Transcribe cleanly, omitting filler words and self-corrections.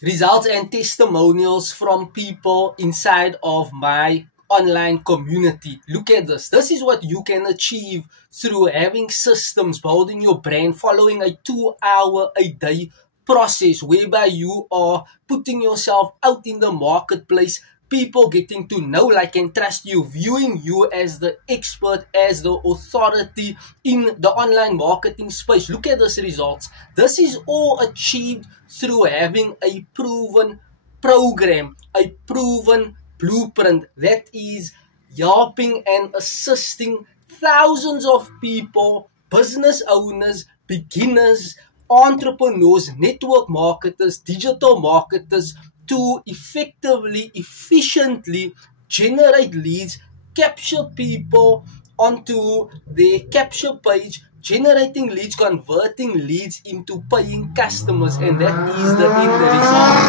results and testimonials from people inside of my online community. Look at this. This is what you can achieve through having systems, building your brand, following a 2 hour a day process whereby you are putting yourself out in the marketplace, people getting to know, like, and trust you, viewing you as the expert, as the authority in the online marketing space. Look at these results. This is all achieved through having a proven program, a proven blueprint that is helping and assisting thousands of people, business owners, beginners, entrepreneurs, network marketers, digital marketers, to effectively, efficiently generate leads, capture people onto their capture page, generating leads, converting leads into paying customers, and that is the end result.